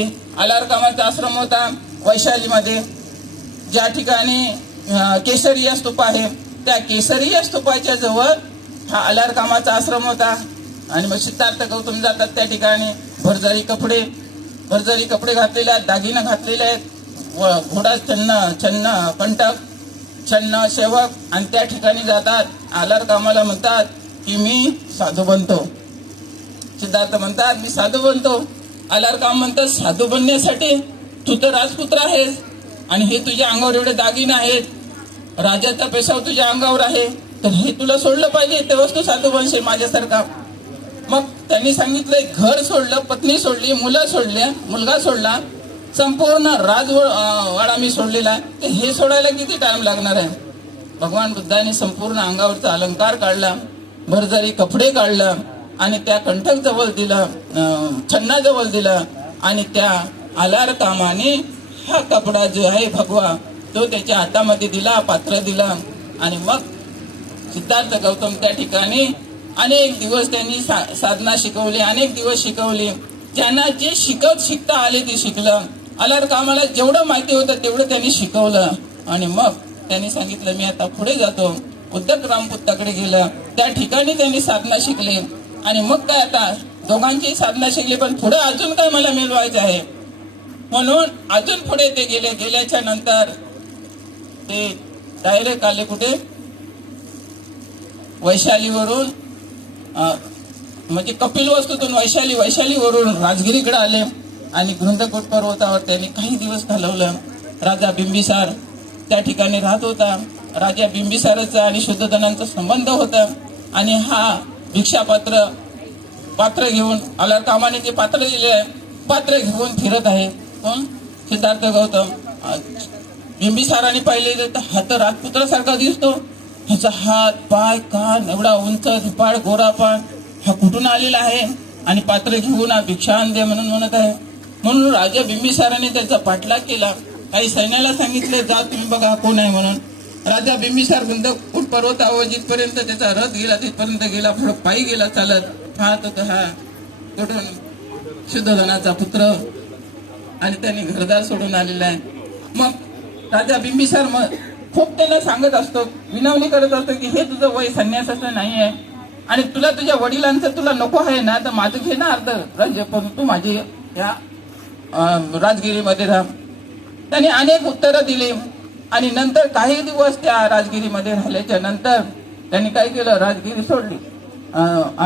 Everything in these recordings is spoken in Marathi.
आलार कामाचा आश्रम होता वैशालीमध्ये. ज्या ठिकाणी अं, केसरी या स्तूप आहे त्या केसरी या स्तूपाच्या जवळ हा आलार कामाचा आश्रम होता. आणि मग सिद्धार्थ गौतम जातात त्या ठिकाणी भरजारी कपडे भरजारी कपडे घातलेले आहेत दागिनं घातलेले आहेत व घोडा छन्न छन्न कंटक छन्न सेवक आणि त्या ठिकाणी जातात आलार कामाला म्हणतात की मी साधू बनतो सिद्धार्थ म्हणतात मी साधू बनतो आलार काम म्हणतात साधू बनण्यासाठी तू तर राजपुत्र आहेस आणि हे तुझ्या अंगावर एवढे दागिने आहेत. राजाचा पेशाव तुझ्या अंगावर आहे. तर हे तुला सोडलं पाहिजे तेव्हाच तू साधू बनशील माझ्यासारखा. मग त्यांनी सांगितलंय घर सोडलं पत्नी सोडली मुलं सोडले मुलगा सोडला संपूर्ण राजवाडा मी सोडलेला आहे. तर हे सोडायला किती टाइम लागणार आहे? भगवान बुद्धाने संपूर्ण अंगावरचा अलंकार काढला भरजारी कपडे काढला आणि त्या कंठक जवळ दिलं छन्ना जवळ दिलं आणि त्या आलार कामाने हा कपडा जो आहे भगवा तो त्याच्या हातामध्ये दिला पात्र दिला. आणि मग सिद्धार्थ गौतम त्या ठिकाणी अनेक दिवस त्यांनी सा- साधना शिकवली अनेक दिवस शिकवली. ज्यांना जे शिकत शिकता आले ते शिकलं. आलार कामाला जेवढं माहिती होतं तेवढं त्यांनी शिकवलं. आणि मग त्यांनी सांगितलं मी आता पुढे जातो. उद्धव रामपुत्ताकडे गेलं. त्या ठिकाणी त्यांनी साधना शिकली. आणि मग काय आता दोघांची साधना शिकली पण पुढे अजून काय मला मिळवायचं आहे? म्हणून अजून पुढे ते गेले गेल्याच्यानंतर ते डायरेक्ट आले कुठे? वैशालीवरून म्हणजे कपिल वस्तूतून वैशाली वैशालीवरून राजगिरीकडे आले आणि गृंदकोट पर्वतावर त्यांनी काही दिवस घालवलं. राजा बिंबिसार त्या ठिकाणी राहत होता. राजा बिंबिसाराचा आणि शुद्धधनांचा संबंध होता. आणि हा भिक्षापात्र पात्र घेऊन आल्यावर कामाने ते पात्र दिले आहे. पात्र घेऊन फिरत आहे. कोण? सिद्धार्थ गौतम. बिंबिसाराने पाहिले तर हा तर राजपुत्रासारखा दिसतो. ह्याचा हात पाय कान एवढा उंच धिपाड गोरापान हा कुठून आलेला आहे? आणि पात्र घेऊन हा भिक्षा दे म्हणून म्हणत आहे. म्हणून राजा बिंबिसाराने त्याचा पाठलाग केला. काही सैन्याला सांगितले जा तुम्ही बघा कोण आहे? म्हणून. राजा बिंबिसार गुंद कुठ पर्वतावर जिथपर्यंत त्याचा रथ गेला तिथपर्यंत गेला पुढे पायी गेला चालत पाहत होता हा कुठून शुद्धधनाचा पुत्र. आणि त्यांनी घरदार सोडून आलेला आहे. मग राजा बिंबिसार मग खूप त्यांना सांगत असतो विनवणी करत असतो की हे तुझं वय संन्यासाचं नाही आहे. आणि तुला तुझ्या वडिलांचं तुला नको आहे ना तर माझं घे ना अर्ध राज्य पण तू माझी या राजगिरीमध्ये राहा. त्याने अनेक उत्तरं दिली. आणि नंतर काही दिवस त्या राजगिरीमध्ये राहिल्याच्या नंतर त्यांनी काय केलं? राजगिरी सोडली.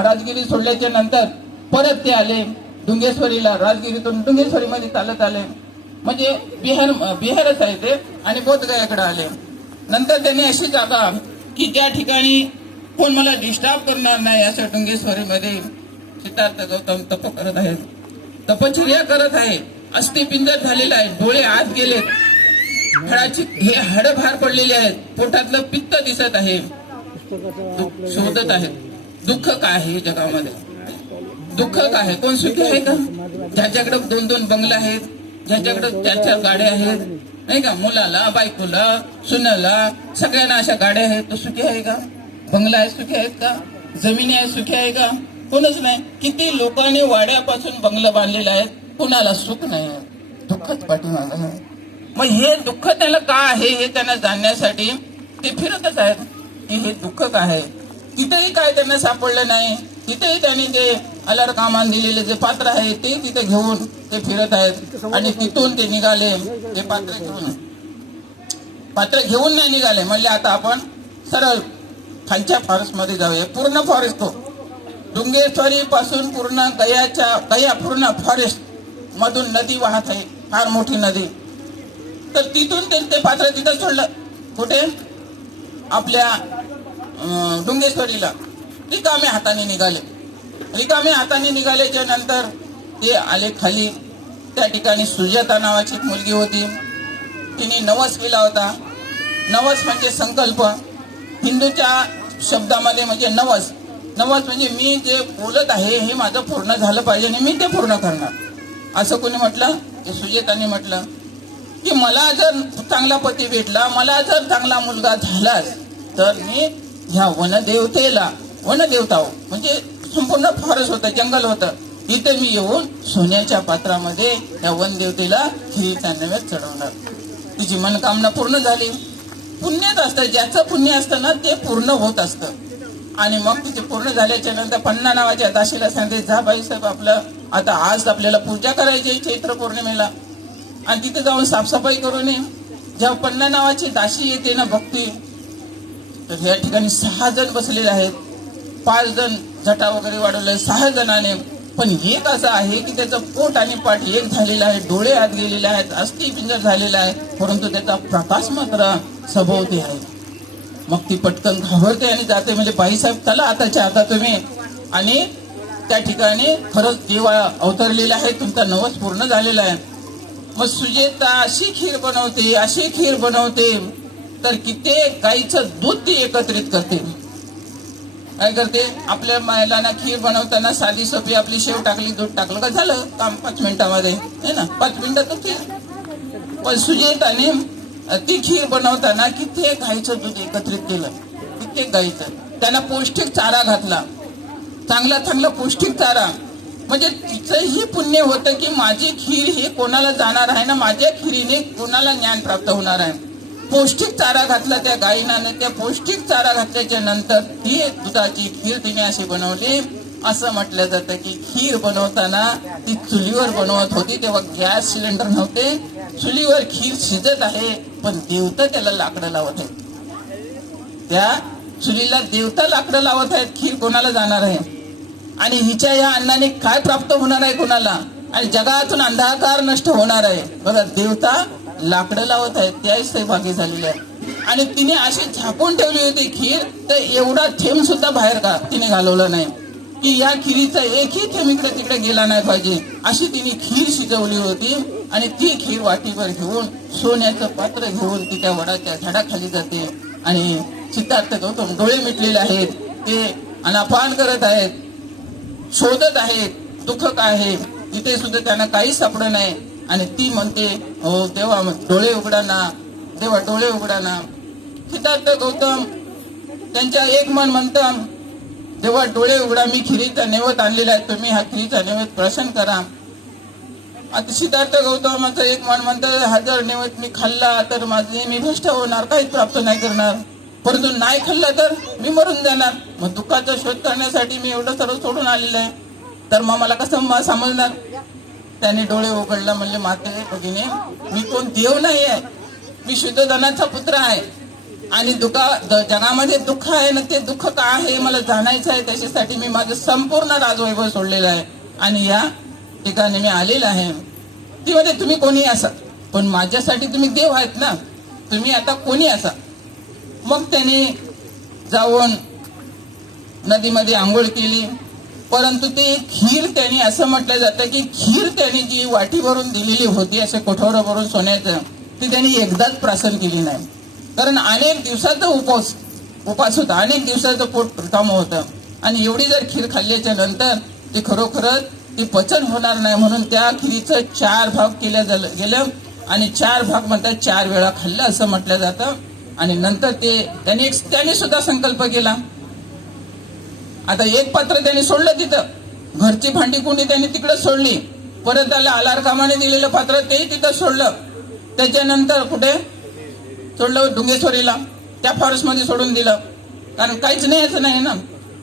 राजगिरी सोडल्याच्या नंतर परत ते आले डुंगेश्वरीला. राजगिरीतून डुंगेश्वरीमध्ये चालत आले. म्हणजे बिहार बिहारच आहे ते आणि बोधगयाकडे आले. नंतर त्यांनी अशी जागा की ज्या ठिकाणी कोण मला डिस्टर्ब करणार नाही अशा डुंगेश्वरीमध्ये सिद्धार्थ गौतम तप करत आहेत. तपश्चर्या करत आहे अस्थिपिंजर झालेला आहे. डोळे आत गेलेत. हाडाची हे हाड बाहेर पडलेली आहेत. पोटातलं पित्त दिसत आहे. शोधत आहेत. दुःख काय आहे जगामध्ये? दुःख काय आहे? कोण सुखी आहे का? ज्याच्याकडे दोन दोन बंगला आहेत ज्याच्याकडे त्याच्या गाड्या आहेत नाही का? मुलाला बायकोला सुनाला सगळ्यांना अशा गाड्या आहेत. तो सुखी आहे का? बंगला आहे सुखी आहेत का? जमिनी आहे सुखी आहे का? कोणच नाही. किती लोकांनी वाड्यापासून बंगला बांधलेला आहे. कुणाला सुख नाही? दुःखच पाठीमागं आहे. मग हे दुःख त्याला का आहे हे त्यांना जाणण्यासाठी? ते फिरतच आहेत. की हे दुःख काय आहे? तिथेही काय त्यांना सापडलं नाही. तिथेही त्यांनी जे अलर कामान दिलेले जे पात्र आहे ते तिथे घेऊन ते फिरत आहेत. आणि तिथून ते निघाले. ते पात्र घेऊन. पात्र घेऊन नाही निघाले. म्हणले आता आपण सरळ खालच्या फॉरेस्टमध्ये जाऊया. पूर्ण फॉरेस्ट तो हो. डुंगेश्वरी पासून पूर्ण गयाच्या गया पूर्ण फॉरेस्ट मधून नदी वाहत आहे. फार मोठी नदी. तर तिथून ते ते पात्र तिथं सोडलं. कुठे? आपल्या डुंगेश्वरीला. रिकाम्या हाताने निघाले. रिकाम्या हाताने निघाल्याच्या नंतर ते आले खाली. त्या ठिकाणी सुजाता नावाची एक मुलगी होती. तिने नवस केला होता. नवस म्हणजे संकल्प. हिंदूच्या शब्दामध्ये म्हणजे नवस. नवस म्हणजे मी जे बोलत आहे हे माझं पूर्ण झालं पाहिजे आणि मी ते पूर्ण करणार. असं कोणी म्हटलं? की सुजेताने म्हटलं. की मला जर चांगला पती भेटला मला जर चांगला मुलगा झालाच तर मी ह्या वनदेवतेला वनदेवता हो, म्हणजे संपूर्ण फॉरेस्ट होतं जंगल होतं इथे मी येऊन सोन्याच्या पात्रामध्ये या वनदेवतेला खिरीचा नैवेद्य चढवणार. तिची मनकामना पूर्ण झाली. पुण्यच असतं ज्याचं पुण्य असतं ना ते पूर्ण होत असतं. आणि मग तिचे पूर्ण झाल्याच्यानंतर पन्ना नावाच्या दाशीला सांगते जा बाईसाहेब आपलं आता आज आपल्याला पूजा करायची चैत्र पौर्णिमेला. आणि तिथे जाऊन साफसफाई करून ये. जेव्हा पन्ना नावाची दाशी येते ना भक्ती तर या ठिकाणी सहा जण बसलेले आहेत. पाच जण झटा वगैरे वाढवले सहा जणाने. पण एक असं आहे की त्याचं पोट आणि पाठ एक झालेलं आहे डोळे आत गेलेले आहेत अस्थि पिंजर झालेला आहे परंतु त्याचा प्रकाश मात्र सभोवती आहे. मग ती पटकन घाबरते आणि जाते म्हणजे बाईसाहेब चला आताच्या आता तुम्ही. आणि त्या ठिकाणी खरंच देवा अवतरलेला आहे तुमचा नवस पूर्ण झालेला आहे. मग सुजेता अशी खीर बनवते अशी खीर बनवते तर कित्येक गाईचं दूध ती एकत्रित करते. काय करते? आपल्या महिलांना खीर बनवताना साधी सोपी आपली शेव टाकली दूध टाकलं का झालं काम पाच मिनिटामध्ये है ना? पाच मिनिटात खीर पण सुजेताने ती खीर बनवताना कित्येक गाईचं दूध एकत्रित केलं कित्येक गाईचं. त्यांना पौष्टिक चारा घातला. चांगला चांगला पौष्टिक चारा. म्हणजे तिचंही पुण्य होतं की माझी खीर ही कोणाला जाणार आहे ना माझ्या खिरीने कोणाला ज्ञान प्राप्त होणार आहे. पौष्टिक चारा घातला त्या गायीनं त्या पौष्टिक चारा घातल्याच्या नंतर ती दुधाची खीर तिने अशी बनवली. असं म्हटलं जातं की खीर बनवताना ती चुलीवर बनवत होती तेव्हा गॅस सिलेंडर नव्हते. चुलीवर खीर शिजत आहे पण देवता त्याला लाकडं लावत आहे त्या चुलीला देवता लाकडं लावत आहेत खीर कोणाला जाणार आहे? आणि हिच्या या अन्नाने काय प्राप्त होणार आहे कोणाला? आणि जगातून अंधाकार नष्ट होणार आहे. बघा देवता लाकडं लावत आहेत त्याही सहभागी झालेल्या आणि तिने अशी झाकून ठेवली होती खीर तर एवढा थेंब सुद्धा बाहेर का तिने घालवला नाही. की या खिरीचा एकही थेंब इकडे तिकडे गेला नाही पाहिजे. अशी तिने खीर शिजवली होती आणि ती खीर वाटीवर घेऊन सोन्याचं पात्र घेऊन ती त्या वडाच्या झाडाखाली जाते. आणि सिद्धार्थ गौतम डोळे मिटलेले आहेत. ते अनापान करत आहेत. शोधत आहेत दुःख काय आहे. तिथे सुद्धा त्यांना काही सापडत नाही आणि ती म्हणते हो देवा डोळे उघडा ना. देवा डोळे उघडा ना. सिद्धार्थ गौतम त्यांच्या एक मन म्हणतं देवा डोळे उघडा मी खिरीचा नैवत आणलेला आहे. तुम्ही हा खिरीचा नैवत प्रसन्न करा. आता सिद्धार्थ गौतमाचं एक मन म्हणतं हा जर मी खाल्ला तर माझे मी भ्रष्ट होणार काहीच प्राप्त नाही करणार. परंतु नाही खाल्लं तर मी मरून जाणार. मग दुःखाचा शोध करण्यासाठी मी एवढं सर्व सोडून आलेलं आहे. तर मग मला कसं समजणार? त्याने डोळे उघडला म्हणले माते भगिनी मी कोण देव नाही आहे. मी शुद्ध धनाचा पुत्र आहे. आणि दुखा द- जगामध्ये दुःख आहे ना ते दुःख का आहे? मला जाणायचं आहे. त्याच्यासाठी मी माझं संपूर्ण राजवैभव सोडलेलं आहे. आणि या ठिकाणी मी आलेलं आहे. ती म्हणजे तुम्ही कोणी असा पण माझ्यासाठी तुम्ही देव आहेत ना. तुम्ही आता कोणी असा मग त्याने जाऊन नदीमध्ये आंघोळ केली. परंतु ते खीर त्यांनी असं म्हटलं जातं की खीर त्यांनी जी वाटी भरून दिलेली होती असं कोठोरं भरून सोन्याचं ती त्यांनी एकदाच प्रासन केली नाही. कारण अनेक दिवसाचा उपवास उपास होता अनेक दिवसाचं पोट रिकामं होतं. आणि एवढी जर खीर खाल्ल्याच्या नंतर ती खरोखरच ती पचन होणार नाही म्हणून त्या खिरीचं चार भाग केलं गेलं. आणि चार भाग म्हणतात चार वेळा खाल्लं असं म्हटलं जातं. आणि नंतर ते त्यांनी एक त्याने सुद्धा संकल्प केला. आता एक पात्र त्यांनी सोडलं तिथं. घरची भांडी कुंडी त्यांनी तिकडे सोडली. परत त्याला आलार कामाने दिलेलं पात्र तेही तिथं सोडलं. त्याच्यानंतर कुठे? सोडलं डुंगेश्वरीला. त्या फॉरेस्टमध्ये सोडून दिलं. कारण काहीच नाही याचं नाही ना.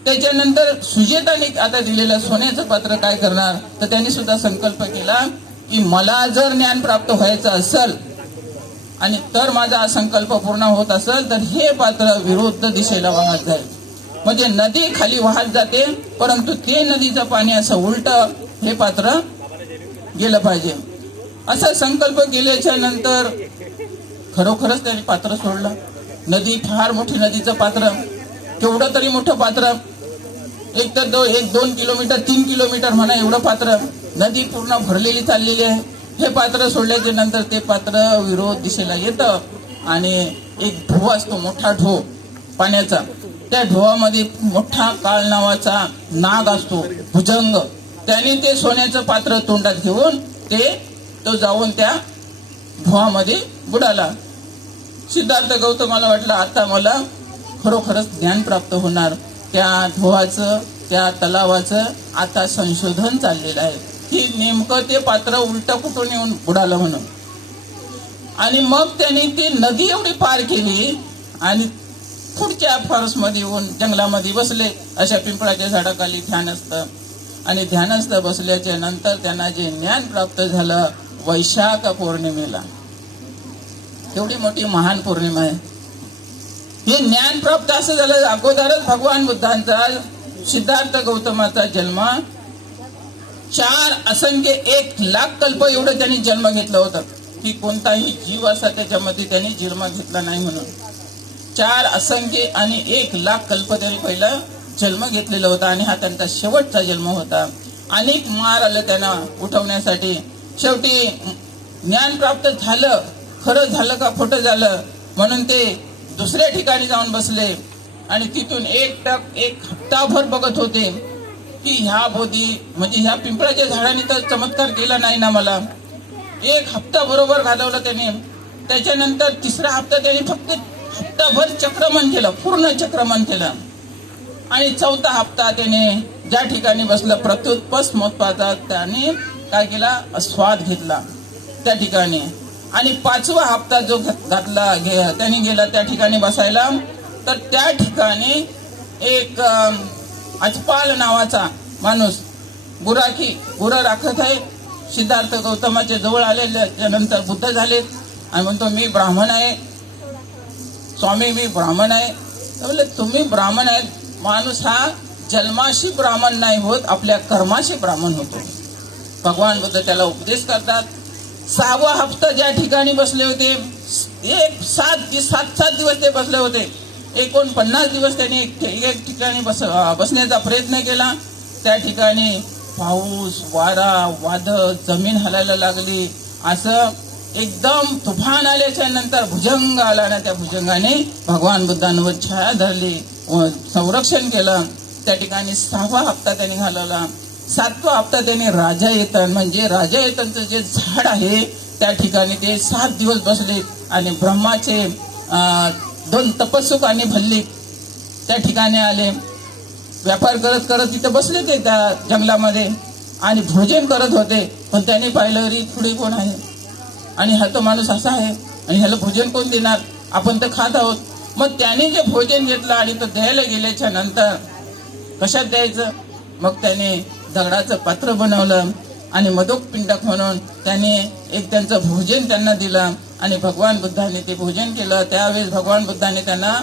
त्याच्यानंतर सुजेताने आता दिलेलं सोन्याचं पात्र काय करणार? तर त्यांनी सुद्धा संकल्प केला की मला जर ज्ञान प्राप्त व्हायचं असेल आणि तर माझा हा संकल्प पूर्ण होत असेल तर हे पात्र विरुद्ध दिशेला वाहत जाईल. म्हणजे नदी खाली वाहत जाते परंतु ते नदीचं पाणी असं उलट हे पात्र गेलं पाहिजे. असा संकल्प केल्याच्यानंतर खरोखरच त्याने पात्र सोडलं. नदी फार मोठी नदीचं पात्र केवढं तरी मोठं पात्र एक तर दो एक दोन किलोमीटर तीन किलोमीटर म्हणा एवढं पात्र नदी पूर्ण भरलेली चाललेली आहे. हे पात्र सोडल्याच्या नंतर ते पात्र विरोध दिशेला येतं आणि एक ढो असतो मोठा ढो पाण्याचा. त्या ढोवामध्ये मोठा काळ नावाचा नाग असतो भुजंग. त्याने ते सोन्याचं पात्र तोंडात घेऊन ते तो जाऊन त्या ढोवामध्ये बुडाला. सिद्धार्थ गौतमाला वाटलं आता मला खरोखरच ज्ञान प्राप्त होणार. त्या ढोवाचं त्या तलावाचं आता संशोधन चाललेलं आहे. की नेमकं ते पात्र उलट कुठून येऊन बुडालं म्हणून. आणि मग त्यांनी ती नदी एवढी पार केली आणि पुढच्या फॉरेस्टमध्ये येऊन जंगलामध्ये बसले. अशा पिंपळाच्या झाडाखाली ध्यानस्थ आणि ध्यानस्थ बसल्याच्या नंतर त्यांना जे ज्ञान प्राप्त झालं वैशाख पौर्णिमेला. एवढी मोठी महान पौर्णिमा आहे. हे ज्ञान प्राप्त असं झालं अगोदरच भगवान बुद्धांचा सिद्धार्थ गौतमाचा जन्म चार असंख्य एक लाख कल्प एवढं त्यांनी जन्म घेतलं होतं. की कोणताही जीव असा त्याच्यामध्ये त्यांनी जन्म घेतला नाही म्हणून. चार असंख्य आणि एक लाख कल्प त्यांनी पहिला जन्म घेतलेला होता आणि हा त्यांचा शेवटचा जन्म होता. अनेक मार आलं त्यांना उठवण्यासाठी. शेवटी ज्ञान प्राप्त झालं खरं झालं का खोटं झालं म्हणून ते दुसऱ्या ठिकाणी जाऊन बसले. आणि तिथून एक टक एक हप्ताभर बघत होते. की ह्या बोधी म्हणजे ह्या पिंपळाच्या झाडाने तर चमत्कार केला नाही ना मला. एक हप्ता बरोबर घालवला त्याने. त्याच्यानंतर तिसरा हप्ता त्याने फक्त हप्ताभर चक्रमण केलं पूर्ण चक्रमण केलं. आणि चौथा हप्ता त्याने ज्या ठिकाणी बसलं प्रत्युत्पस मोत्पाचा त्याने काय केला? स्वाद घेतला त्या ठिकाणी. आणि पाचवा हप्ता जो घातला घे त्याने गेला त्या ठिकाणी बसायला. तर त्या ठिकाणी एक अजपाल नावाचा माणूस गुराखी गुरं राखत आहे. सिद्धार्थ गौतमाच्या जवळ आले नंतर बुद्ध झालेत आणि म्हणतो मी ब्राह्मण आहे. स्वामी मी ब्राह्मण आहे. तर तुम्ही ब्राह्मण आहेत. माणूस हा जन्माशी ब्राह्मण नाही होत आपल्या कर्माशी ब्राह्मण होतो. भगवान बुद्ध त्याला उपदेश करतात. सहावा हप्ता ज्या ठिकाणी बसले होते एक सात सात सात दिवस ते बसले होते. एकोणपन्नास दिवस त्यांनी एक एक ठिकाणी बस बसण्याचा प्रयत्न केला. त्या ठिकाणी पाऊस वारा वादळ जमीन हलायला लागली. असं एकदम तुफान आल्याच्यानंतर भुजंग आला ना त्या भुजंगाने भगवान बुद्धांवर छाया धरली. व संरक्षण केलं. त्या ठिकाणी सहावा हप्ता त्यांनी घालवला. सातवा हप्ता त्यांनी राजा येतन म्हणजे राजा येतनचं जे झाड आहे त्या ठिकाणी ते सात दिवस बसले आणि ब्रह्माचे दोन तपस्सुक आणि भल्लिक त्या ठिकाणी आले. व्यापार करत करत तिथे बसले ते त्या जंगलामध्ये आणि भोजन करत होते. पण त्याने पाहिलं अरे पुढे कोण आहे? आणि हा तो माणूस असा आहे आणि ह्याला भोजन कोण देणार? आपण तर खात आहोत. मग त्याने जे भोजन घेतलं आणि तो द्यायला गेल्याच्यानंतर कशात द्यायचं? मग त्याने दगडाचं पात्र बनवलं आणि मदोक पिंडक म्हणून त्याने एक त्यांचं भोजन त्यांना दिलं. आणि भगवान बुद्धाने ते भोजन केलं त्यावेळेस भगवान बुद्धाने त्यांना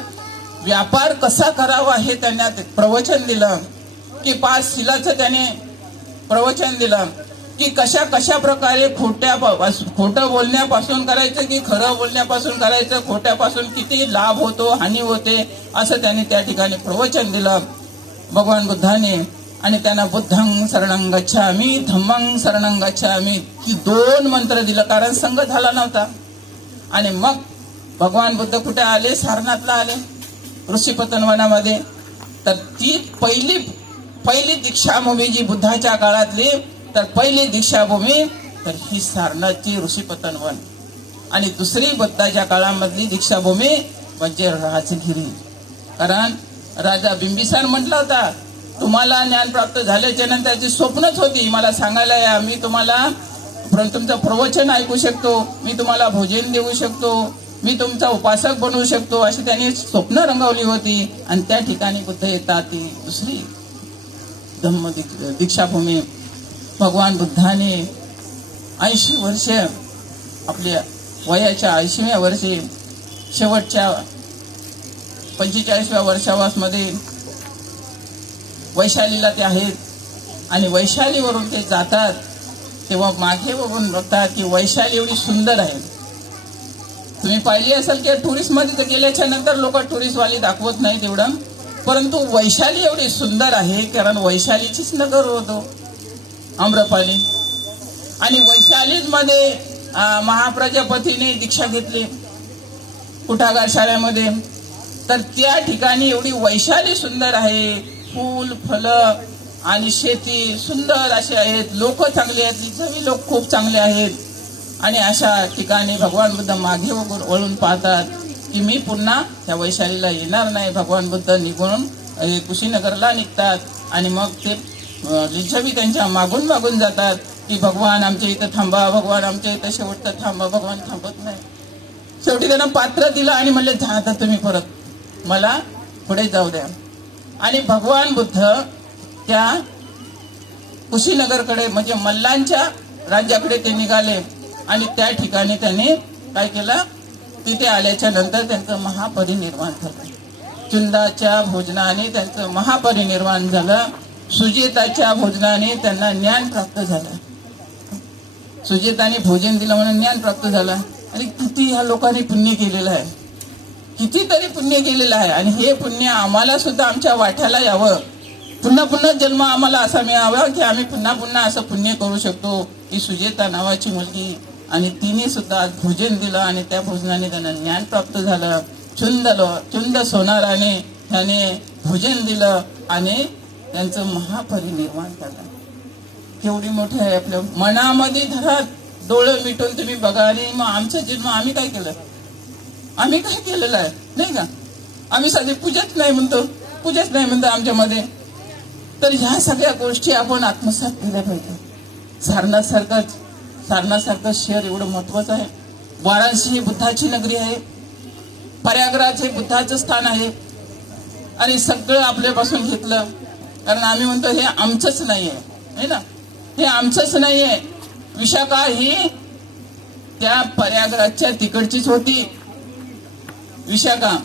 व्यापार कसा करावा हे त्यांना ते प्रवचन दिलं की पाच शिलाचं त्याने प्रवचन दिलं की कशा कशा प्रकारे खोट्या खोटं बोलण्यापासून करायचं की खरं बोलण्यापासून करायचं खोट्यापासून किती लाभ होतो हानी होते असं त्याने त्या ठिकाणी प्रवचन दिलं. भगवान बुद्धाने आणि त्यांना बुद्धंग शरणंग गच्छामी धम्मंग शरणंग गच्छामी ही दोन मंत्र दिलं कारण संघ झाला नव्हता. आणि मग भगवान बुद्ध कुठे आले? सारनाथला आले. ऋषीपतन वनामध्ये. तर ती पहिली पहिली दीक्षाभूमी जी बुद्धाच्या काळातली तर पहिली दीक्षाभूमी तर ही सारनाथची ऋषीपतन वन. आणि दुसरी बुद्धाच्या काळामधली दीक्षाभूमी म्हणजे राजगिरी. कारण राजा बिंबिसार म्हटला होता तुम्हाला ज्ञान प्राप्त झाल्याच्यानंतर त्याची स्वप्नच होती मला सांगायला या मी तुम्हाला तुमचं प्रवचन ऐकू शकतो. मी तुम्हाला भोजन देऊ शकतो. मी तुमचा उपासक बनवू शकतो अशी त्यांनी स्वप्न रंगवली होती. आणि त्या ठिकाणी बुद्ध येतात ती दुसरी धम्म दीक्षाभूमी. भगवान बुद्धाने ऐंशी वर्ष आपल्या वयाच्या ऐंशीव्या वर्षी शेवटच्या पंचेचाळीसव्या वर्षावासमध्ये वैशालीला ते आहेत. आणि वैशालीवरून ते जातात. तेव्हा मागे बघून बघतात की वैशाली एवढी सुंदर आहे. तुम्ही पाहिली असेल की टुरिस्टमध्ये तर गेल्याच्यानंतर लोक टुरिस्टवाली दाखवत नाही तेवढं परंतु वैशाली एवढी सुंदर आहे कारण वैशालीचीच नगर होतो आम्रपाली. आणि वैशालीमध्ये महाप्रजापतीने दीक्षा घेतली कुठागार शाळेमध्ये. तर त्या ठिकाणी एवढी वैशाली सुंदर आहे फूल फलं आणि शेती सुंदर असे आहेत. लोक चांगले आहेत. इथंही लोक खूप चांगले आहेत. आणि अशा ठिकाणी भगवान बुद्ध मागे वळून वळून पाहतात की मी पुन्हा त्या वैशालीला येणार नाही. भगवान बुद्ध निघून कुशीनगरला निघतात. आणि मग ते अं, लिच्छवी त्यांच्या मागून मागून जातात की भगवान आमच्या इथं थांबा भगवान आमच्या इथं शेवटचं थांबा भगवान थांबत नाही. शेवटी त्यांना पात्र दिलं आणि म्हणले जा आता तुम्ही परत. मला पुढे जाऊ द्या. आणि भगवान बुद्ध त्या कुशीनगरकडे म्हणजे मल्लांच्या राज्याकडे ते निघाले. आणि त्या ठिकाणी त्यांनी काय केलं? तिथे आल्याच्यानंतर त्यांचं महापरिनिर्वाण झालं. चुंदाच्या भोजनाने त्यांचं महापरिनिर्वाण झालं. सुजेताच्या भोजनाने त्यांना ज्ञान प्राप्त झालं. सुजेताने भोजन दिलं म्हणून ज्ञान प्राप्त झालं. आणि किती ह्या लोकांनी पुण्य केलेलं आहे. कितीतरी पुण्य केलेलं आहे. आणि हे पुण्य आम्हाला सुद्धा आमच्या वाट्याला यावं. पुन्हा पुन्हा जन्म आम्हाला असा मिळावा की आम्ही पुन्हा पुन्हा असं पुण्य करू शकतो. की सुजेता नावाची मुलगी आणि तिने सुद्धा आज भोजन दिलं आणि त्या भोजनाने त्यांना ज्ञान प्राप्त झालं. चुंद चुंद सोनाराने त्याने भोजन दिलं आणि त्यांचं महापरिनिर्माण झालं. केवढी मोठी आहे आपल्या मनामध्ये धरा डोळं मिटून तुम्ही बघा आणि मग आमचा जन्म आम्ही काय केलं? आम्ही काय केलेलं आहे? नाही का? आम्ही साधी पूजाच नाही म्हणतो. पूजाच नाही म्हणतो आमच्यामध्ये. तर ह्या सगळ्या गोष्टी आपण आत्मसात केल्या पाहिजे. सारनासारखंच सारनासारखं शहर एवढं महत्वाचं आहे. वाराणसी ही बुद्धाची नगरी आहे. प्रयागराज हे बुद्धाचं स्थान आहे. आणि सगळं आपल्यापासून घेतलं. कारण आम्ही म्हणतो हे आमचंच नाही आहे. है ना? हे आमचंच नाही आहे. विशाखा ही त्या प्रयागराजच्या तिकडचीच होती. विशाखा.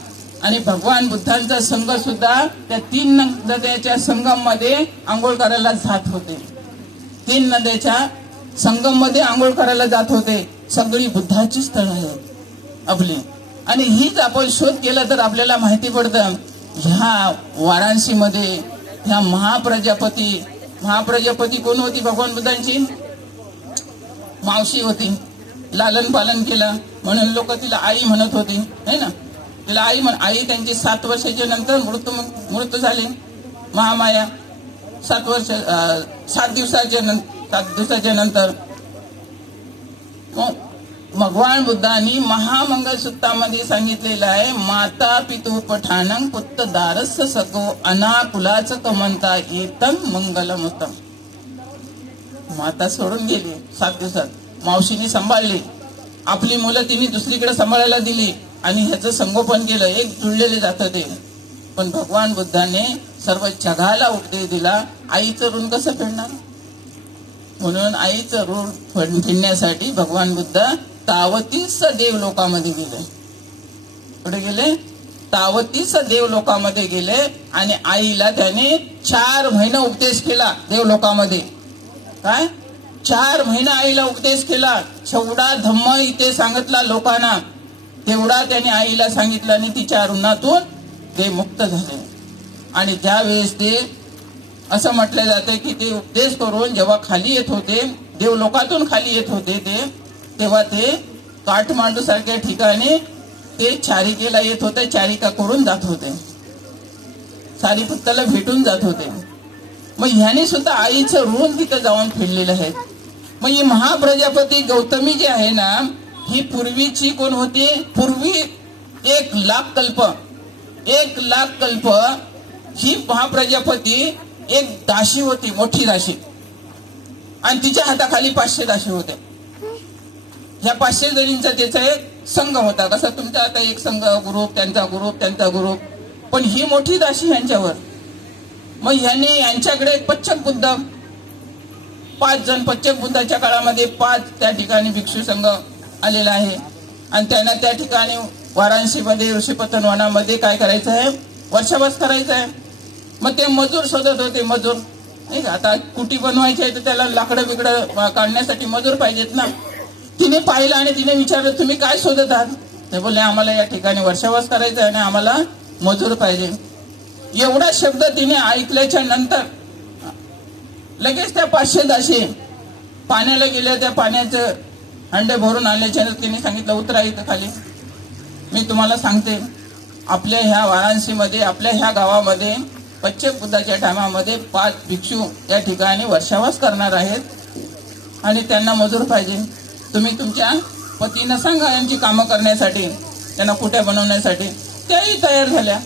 आणि भगवान बुद्धांचा संघ सुद्धा त्या तीन नद्याच्या संगममध्ये आंघोळ करायला जात होते. तीन नद्याच्या संगममध्ये आंघोळ करायला जात होते. सगळी बुद्धाची स्थळ आहेत आपली. आणि हीच आपण शोध केला तर आपल्याला माहिती पडतं ह्या वाराणसीमध्ये ह्या महाप्रजापती महाप्रजापती कोण होती? भगवान बुद्धांची? मावशी होती. लालन पालन केलं. म्हणून लोक तिला आई म्हणत होती. है ना? तिला आई म्हण आई त्यांची सात वर्षाच्या नंतर मृत्यू मृत्यू झाले. महामाया सात वर्ष सात दिवसाच्या नंतर सात दिवसाच्या नंतर भगवान बुद्धांनी महामंगल सूत्रामध्ये सांगितलेलं आहे माता पितू पठाणं पुत्त दारस सगो अनाकुलाच कमंता येतन मंगलमुतम माता सोडून गेली सात दिवसात. मावशीने सांभाळली. आपली मुलं तिने दुसरीकडे सांभाळायला दिली. आणि ह्याचं संगोपन केलं एक जुळलेले जातं ते. पण भगवान बुद्धाने सर्व जगाला उपदेश दिला आईचं ऋण कसं फेडणार? म्हणून आईचं ऋण फेडण्यासाठी भगवान बुद्ध तावतीच देव लोकामध्ये गेले. कुठे गेले? तावतीच देव लोकामध्ये गेले आणि आईला त्याने चार महिने उपदेश केला देव लोकामध्ये. काय? चार महिना आईला उपदेश केला. जेवढा धम्म इथे सांगितला लोकांना. तेवढा त्याने आईला सांगितलं आणि तिच्या ऋणातून ते मुक्त झाले. आणि ज्या वेळेस ते असं म्हटलं जाते की ते उपदेश करून जेव्हा खाली येत होते देव लोकातून खाली येत होते ते तेव्हा ते काठमांडू सारख्या ठिकाणी ते चारिकेला येत होते चारिका करून जात होते. सारीपुत्ताला भेटून जात होते. मग ह्याने सुद्धा आईचं ऋण तिथं जाऊन फेडलेलं आहे. मग ही महाप्रजापती गौतमी जी आहे ना ही पूर्वीची कोण होती? पूर्वी एक लाख कल्प. एक लाख कल्प. ही महाप्रजापती एक दाशी होती मोठी दाशी. आणि तिच्या हाताखाली पाचशे दाशी होते. ह्या पाचशे जणींचा त्याचा एक संघ होता. कसा तुमचा आता एक संघ ग्रुप त्यांचा ग्रुप त्यांचा ग्रुप. पण ही मोठी दाशी यांच्यावर. मग ह्याने यांच्याकडे पच्चक बुद्ध. पाच जण पच्चक बुद्धाच्या काळामध्ये पाच त्या ठिकाणी भिक्षू संघ आलेला आहे. आणि त्यांना त्या ठिकाणी वाराणसीमध्ये ऋषीपतन वनामध्ये काय करायचं आहे? वर्षावास करायचं आहे. मग ते मजूर शोधत होते मजूर. नाही का? आता कुटी बनवायची आहे तर त्याला लाकडं बिकडं काढण्यासाठी मजूर पाहिजेत ना. तिने पाहिलं आणि तिने विचारलं तुम्ही काय शोधत आहात? ते बोलले आम्हाला या ठिकाणी वर्षावास करायचा आहे आणि आम्हाला मजूर पाहिजे. एवढा शब्द तिने ऐकल्याच्या नंतर लगेच त्या पाचशे दाशी पाण्याला गेल्या त्या पाण्याचं अंडे भरून आणल्याच्या तिने सांगितलं उतरा इथं खाली. मी तुम्हाला सांगते आपल्या ह्या वाराणसीमध्ये आपल्या ह्या गावामध्ये पश्चिम बुद्धाच्या टायमामध्ये पाच भिक्षू या ठिकाणी वर्षावास करणार आहेत आणि त्यांना मजूर पाहिजे. तुम्ही तुमच्या पतीनं सांगा यांची कामं करण्यासाठी त्यांना कुठे बनवण्यासाठी. त्याही तयार झाल्या.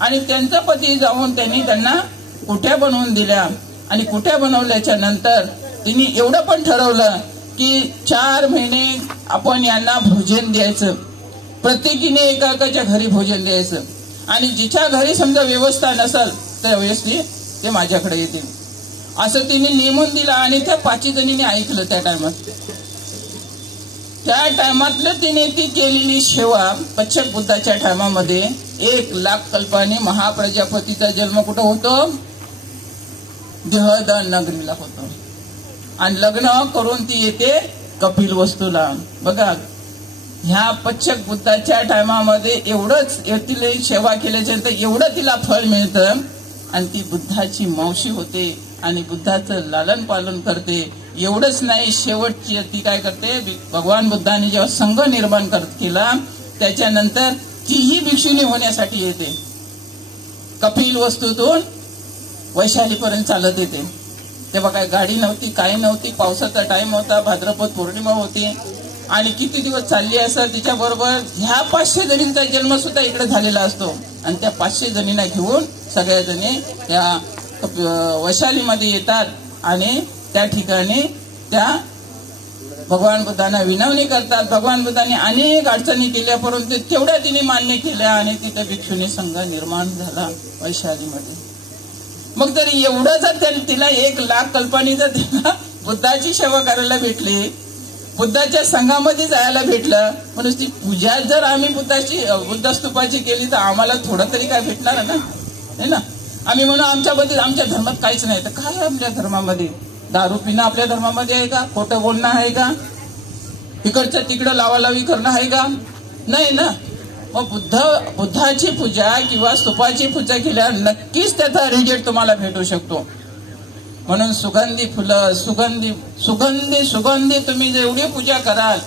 आणि त्यांचा पती जाऊन त्यांनी त्यांना कुठ्या बनवून दिल्या आणि कुठ्या बनवल्याच्या नंतर तिने एवढं पण ठरवलं की चार महिने आपण यांना भोजन द्यायचं. प्रत्येकीने एकाकाच्या घरी भोजन द्यायचं. आणि जिच्या घरी समजा व्यवस्था नसल त्यावेळेस ती ते माझ्याकडे येतील. असं तिने नेमून दिलं आणि त्या पाची जणीने ऐकलं त्या टायमात त्या टायमातलं तिने ती केलेली सेवा पच्छक बुद्धाच्या टायमामध्ये एक लाख कल्पाने महाप्रजापतीचा जन्म कुठं होतो? देहदान नगरीला होतो. आणि लग्न करून ती येते कपिल वस्तूला. बघा ह्या पच्छक बुद्धाच्या टायमामध्ये एवढंच तिला सेवा केल्याच्यानंतर एवढं तिला फळ मिळतं. आणि ती बुद्धाची मावशी होते आणि बुद्धाचं लालन पालन करते. एवढंच नाही शेवटची ती काय करते? भगवान बुद्धाने जेव्हा संघ निर्माण कर केला त्याच्यानंतर तीही भिक्षुनी होण्यासाठी येते. कपिल वस्तूतून वैशालीपर्यंत चालत येते. तेव्हा काय गाडी नव्हती काही नव्हती पावसाचा टाइम होता भाद्रपद पौर्णिमा होती. आणि किती दिवस चालली असेल तिच्या बरोबर ह्या पाचशे जणींचा जन्म सुद्धा इकडे झालेला असतो. आणि त्या पाचशे जणींना घेऊन सगळ्या जणी त्या वैशालीमध्ये येतात. आणि त्या ठिकाणी त्या भगवान बुद्धांना विनवणी करतात. भगवान बुद्धांनी अनेक अडचणी केल्या परंतु तेवढ्या तिने मान्य केल्या आणि तिथे भिक्षुनी संघ निर्माण झाला वैशालीमध्ये. मग तरी एवढं जर त्या- तिला एक लाख कल्पनी जर तिला बुद्धाची सेवा करायला भेटली बुद्धाच्या संघामध्ये जायला भेटलं म्हणून ती पूजा जर आम्ही बुद्धाची बुद्ध स्तूपाची केली तर आम्हाला थोडं तरी काय भेटणार ना? है ना? आम्ही म्हणू आमच्याबद्दल आमच्या धर्मात काहीच नाही. तर काय आहे आमच्या धर्मामध्ये? दारू पिणं आपल्या धर्मामध्ये आहे का? खोटं बोलणं आहे का? इकडचं तिकडं लावालावी करणं आहे का? नाही ना? मग बुद्ध बुद्धाची पूजा किंवा स्तूपाची पूजा केल्यावर नक्कीच त्याचा रिजल्ट तुम्हाला भेटू शकतो. म्हणून सुगंधी फुलं सुगंधी सुगंधी सुगंधी तुम्ही जेवढी पूजा कराल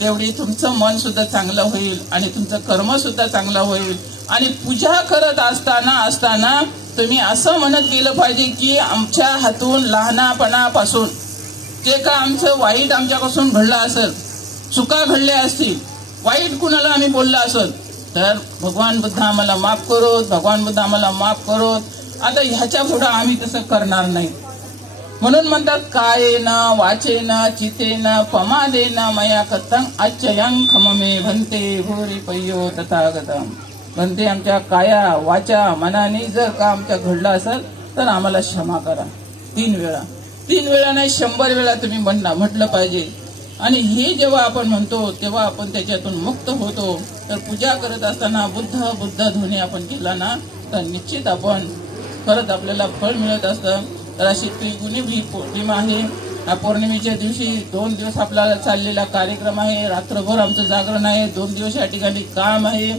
तेवढी तुमचं मन सुद्धा चांगलं होईल आणि तुमचं कर्म सुद्धा चांगलं होईल. आणि पूजा करत असताना असताना तुम्ही असं म्हणत गेलं पाहिजे की आमच्या हातून लहानापणापासून जे का आमचं वाईट आमच्यापासून घडलं असेल चुका घडल्या असतील वाईट कुणाला आम्ही बोललं असेल तर भगवान बुद्ध आम्हाला माफ करोत भगवान बुद्ध आम्हाला माफ करोत आता ह्याच्या पुढं आम्ही तसं करणार नाही. म्हणून म्हणतात कायेन वाचेन चितेन पमादेन मया कथं आच्चयं खममे भंते भूरी पय्यो तथागतम. भंते आमच्या काया वाचा मनाने जर का आमच्या घडलं असेल तर आम्हाला क्षमा करा. तीन वेळा. तीन वेळा नाही शंभर वेळा तुम्ही म्हणा म्हटलं पाहिजे. आणि हे जेव्हा आपण म्हणतो तेव्हा आपण त्याच्यातून मुक्त होतो. तर पूजा करत असताना बुद्ध बुद्ध ध्वनी आपण केला ना तर निश्चित आपण खरंच आपल्याला फळ मिळत असतं. तर अशी त्रिगुणी ही पौर्णिमा आहे. या पौर्णिमेच्या दिवशी दोन दिवस आपला चाललेला कार्यक्रम आहे. रात्रभर आमचं जागरण आहे. दोन दिवस या ठिकाणी काम आहे.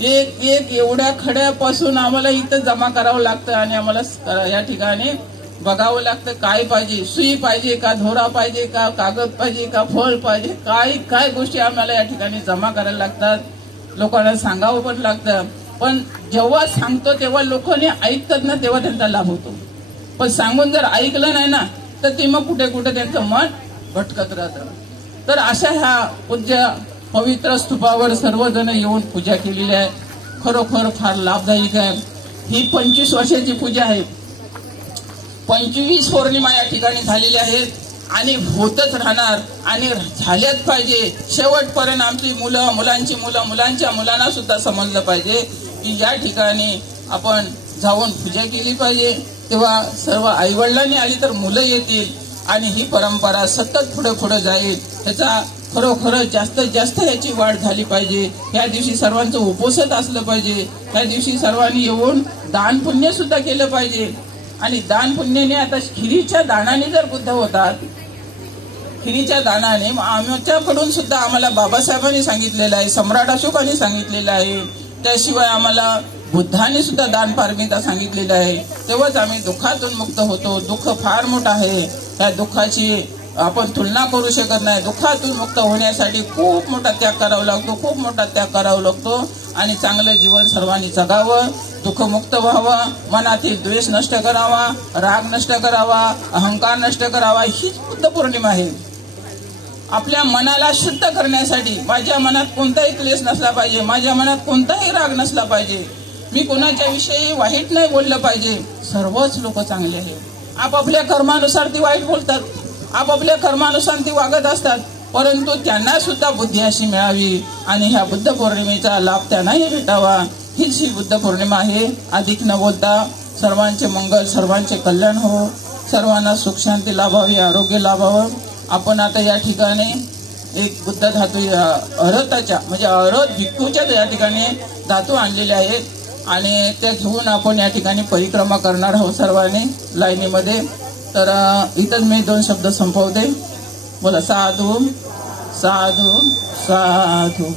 एक एक एवढ्या खड्यापासून आम्हाला इथं जमा करावं लागतं आणि आम्हाला या ठिकाणी बघावं लागतं काय पाहिजे सुई पाहिजे का धोरा पाहिजे का कागद पाहिजे का फळ पाहिजे काय काय गोष्टी आम्हाला या ठिकाणी जमा करायला लागतात. लोकांना सांगावं पण लागतं. पण जेव्हा सांगतो तेव्हा लोकांनी ऐकतात ना तेव्हा त्यांचा लाभ होतो. पण सांगून जर ऐकलं नाही ना तर ते मग कुठे कुठे त्यांचं मन भटकत राहतं. तर अशा ह्या पूज्य पवित्र स्तूपावर सर्वजण येऊन पूजा केलेली आहे. खरोखर फार लाभदायक आहे. ही पंचवीस वर्षाची पूजा आहे. पंचवीस पौर्णिमा या ठिकाणी झालेल्या आहेत आणि होतच राहणार. आणि झाल्याच पाहिजे. शेवटपर्यंत आमची मुलं मुलांची मुलं मुलांच्या मुलांना सुद्धा समजलं पाहिजे की या ठिकाणी आपण जाऊन पूजा केली पाहिजे. तेव्हा सर्व आईवडिलांनी आली तर मुलं येतील आणि ही परंपरा सतत पुढे पुढे जाईल. त्याचा खरोखर जास्तीत जास्त याची वाढ झाली पाहिजे. या दिवशी सर्वांचं उपोषण असलं पाहिजे. त्या दिवशी सर्वांनी येऊन दान पुण्य सुद्धा केलं पाहिजे. आणि दान पुण्याने आता खिरीच्या दानाने जर बुद्ध होतात खिरीच्या दानाने मग आमच्याकडून सुद्धा आम्हाला बाबासाहेबांनी सांगितलेलं आहे सम्राट अशोकाने सांगितलेलं आहे. त्याशिवाय आम्हाला बुद्धाने सुद्धा दान पारमिता सांगितलेलं आहे. तेव्हाच आम्ही दुःखातून मुक्त होतो. दुःख फार मोठं आहे. त्या दुःखाची आपण तुलना करू शकत नाही. दुःखातून मुक्त होण्यासाठी खूप मोठा त्याग करावा लागतो खूप मोठा त्याग करावा लागतो. आणि चांगलं जीवन सर्वांनी जगावं. दुःखमुक्त व्हावं मनातील द्वेष नष्ट करावा राग नष्ट करावा अहंकार नष्ट करावा हीच बुद्ध पौर्णिमा आहे. आपल्या मनाला शुद्ध करण्यासाठी माझ्या मनात कोणताही क्लेश नसला पाहिजे माझ्या मनात कोणताही राग नसला पाहिजे. मी कोणाच्या विषयी वाईट नाही बोललं पाहिजे. सर्वच लोक चांगले आहेत. आपापल्या कर्मानुसार ती वाईट बोलतात. आपापल्या कर्मानुसार ती वागत असतात. परंतु त्यांना सुद्धा बुद्धी अशी मिळावी आणि ह्या बुद्ध पौर्णिमेचा लाभ त्यांनाही भेटावा. ही ही बुद्ध पौर्णिमा आहे अधिक न बोलता सर्वांचे मंगल सर्वांचे कल्याण हो सर्वांना सुख शांती लाभावी आरोग्य लाभावं. आपण आता या ठिकाणी एक बुद्ध धातू या अरताच्या म्हणजे अरत भिक्खूच्या या ठिकाणी धातू आणलेले आहेत. आणि त्या घेऊन आपण या ठिकाणी परिक्रमा करणार आहोत सर्वांनी लाईनीमध्ये. तर इथंच मी दोन शब्द संपवते. बोला साधू साधू साधू.